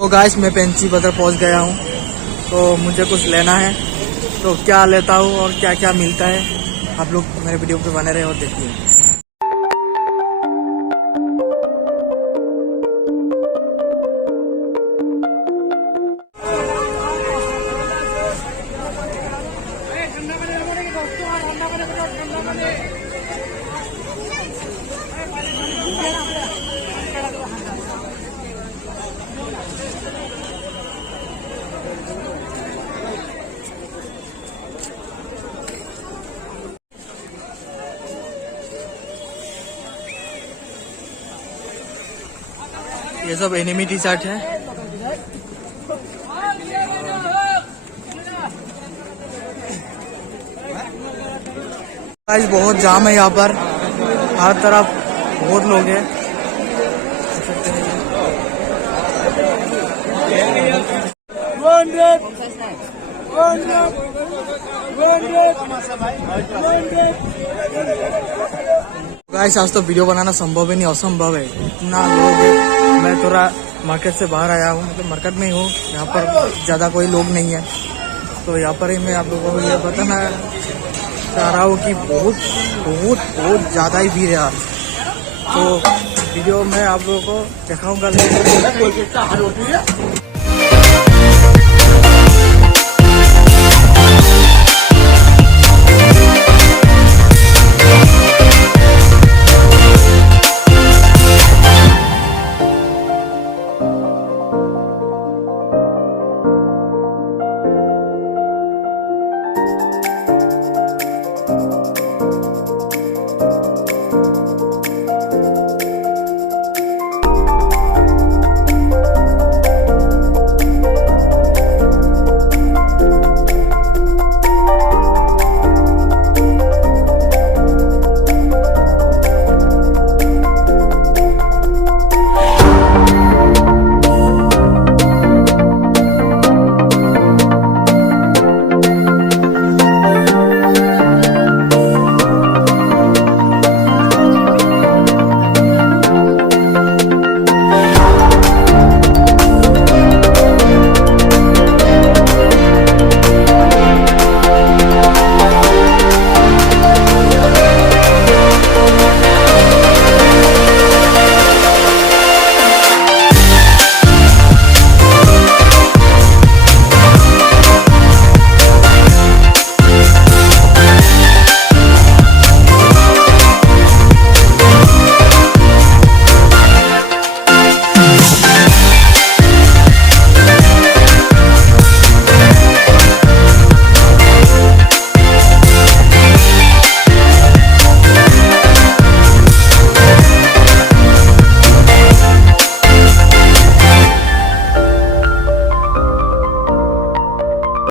तो गाइस मैं पेंची बाजार पहुंच गया हूं। तो मुझे कुछ लेना है, तो क्या लेता हूं और क्या क्या मिलता है, आप लोग मेरे वीडियो पे बने रहे और देखिए। ये सब एनिमी टी शर्ट है। गाइस बहुत जाम है यहाँ पर, हर तरफ बहुत लोग हैं। गाइस आज तो वीडियो बनाना संभव ही नहीं, असंभव है, इतना लोग है। मैं थोड़ा मार्केट से बाहर आया हूँ, मतलब मार्केट में ही हूँ, यहाँ पर ज़्यादा कोई लोग नहीं है। तो यहाँ पर ही मैं आप लोगों को ये बताना चाह रहा हूँ कि बहुत बहुत बहुत ज़्यादा ही भीड़ है आज। तो वीडियो में आप लोगों को दिखाऊंगा।